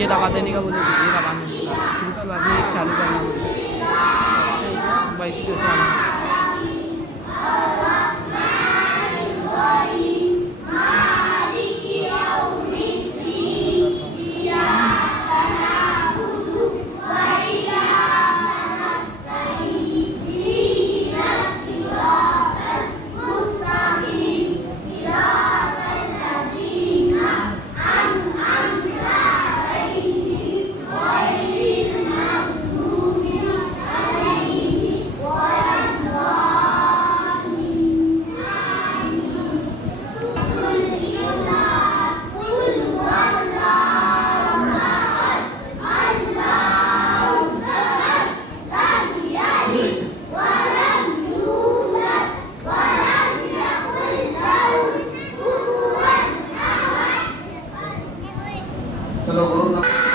ये दबा देने का बोले थे, ये दबा नहीं देगा, फिर उसके बाद में एक चालू करना बोले वैसे जो था। चलो गुरु